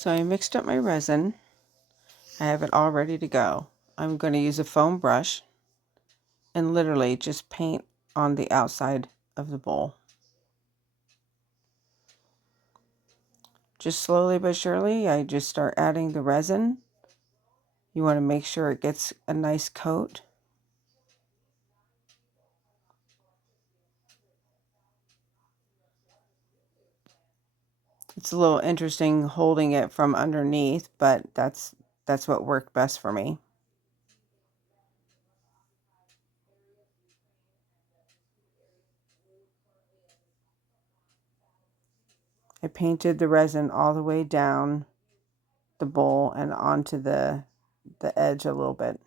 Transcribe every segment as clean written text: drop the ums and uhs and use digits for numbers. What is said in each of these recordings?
So I mixed up my resin. I have it all ready to go. I'm going to use a foam brush and literally just paint on the outside of the bowl. Just slowly but surely, I just start adding the resin. You want to make sure it gets a nice coat. It's a little interesting holding it from underneath, but that's what worked best for me. I painted the resin all the way down the bowl and onto the edge a little bit.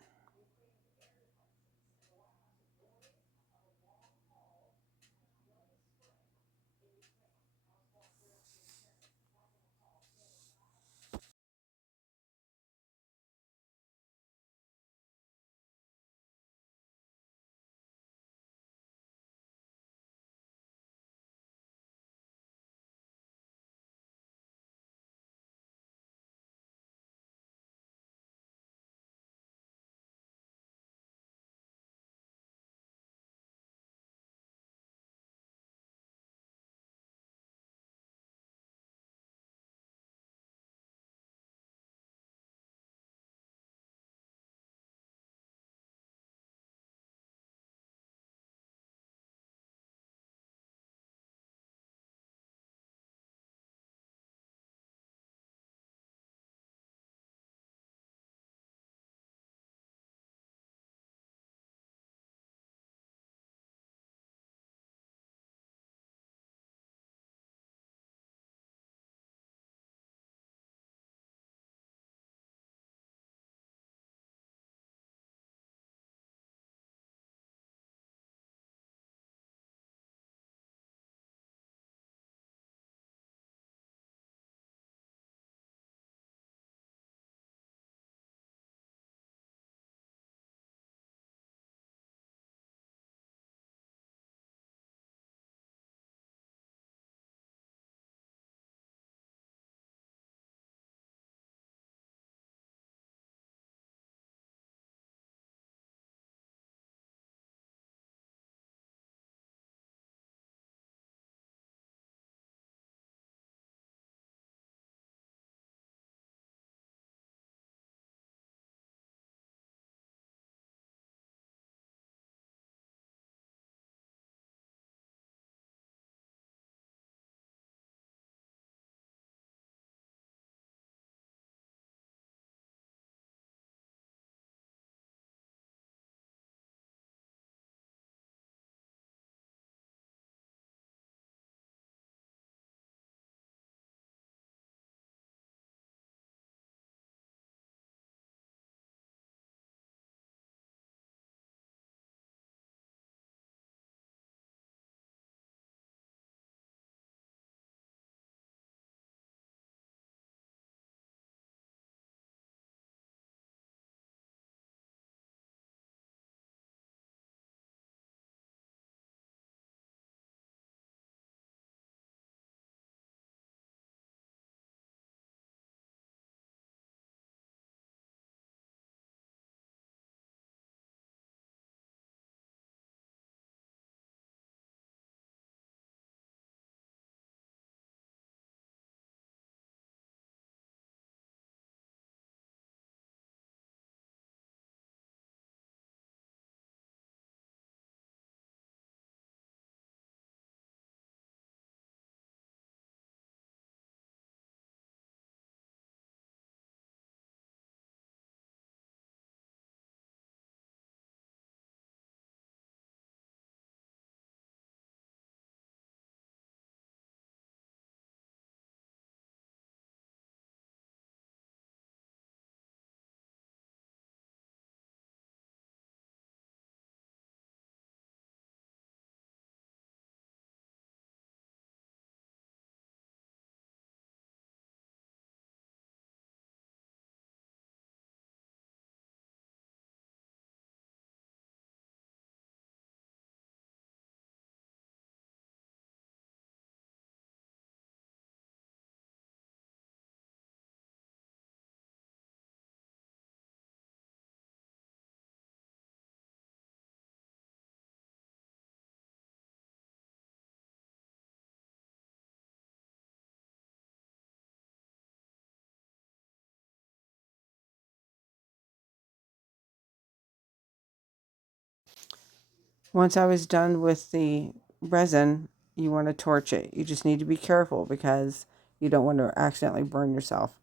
Once I was done with the resin, you want to torch it. You just need to be careful because you don't want to accidentally burn yourself.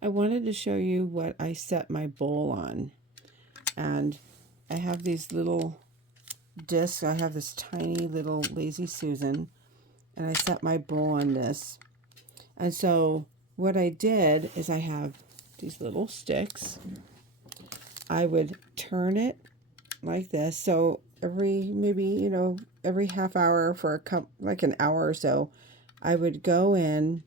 I wanted to show you what I set my bowl on. And I have these little discs. I have this tiny little Lazy Susan. And I set my bowl on this. And so what I did is I have these little sticks. I would turn it like this. So every, maybe, every half hour for like an hour or so, I would go in,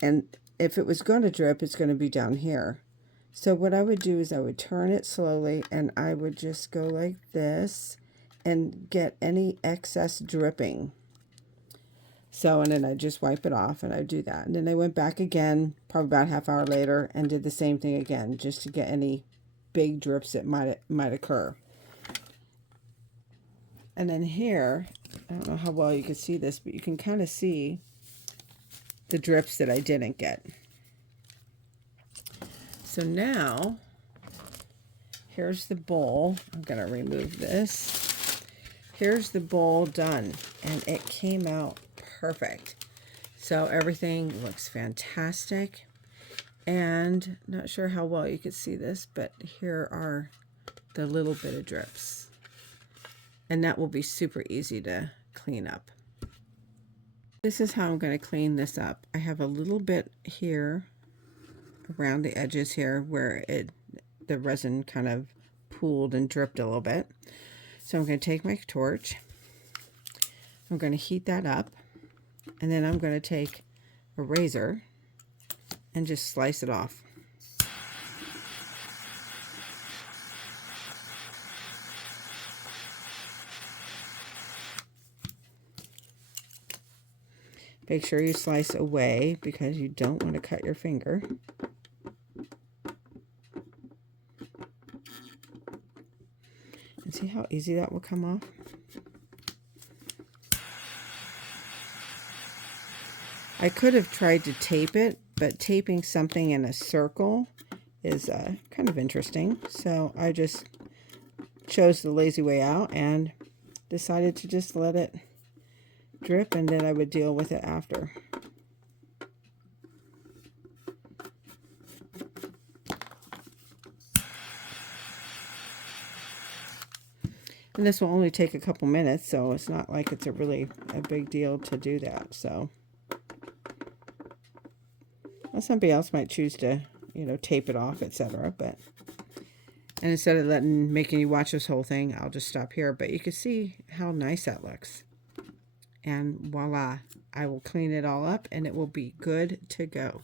and if it was going to drip, it's going to be down here. So what I would do is I would turn it slowly, and I would just go like this and get any excess dripping. So, and then I just wipe it off, and I do that. And then I went back again, probably about a half hour later, and did the same thing again, just to get any big drips that might occur. And then here, I don't know how well you can see this, but you can kind of see the drips that I didn't get. So now, here's the bowl. I'm going to remove this. Here's the bowl done, and it came out perfect. So everything looks fantastic. And not sure how well you can see this, but here are the little bit of drips. And that will be super easy to clean up. This is how I'm going to clean this up. I have a little bit here around the edges here where the resin kind of pooled and dripped a little bit. So I'm going to take my torch. I'm going to heat that up. And then I'm going to take a razor and just slice it off. Make sure you slice away because you don't want to cut your finger. And see how easy that will come off? I could have tried to tape it, but taping something in a circle is kind of interesting. So I just chose the lazy way out and decided to just let it drip, and then I would deal with it after. And this will only take a couple minutes, so it's not like it's a big deal to do that. So, well, somebody else might choose to, tape it off, etc. And instead of making you watch this whole thing, I'll just stop here. But you can see how nice that looks. And voila, I will clean it all up, and it will be good to go.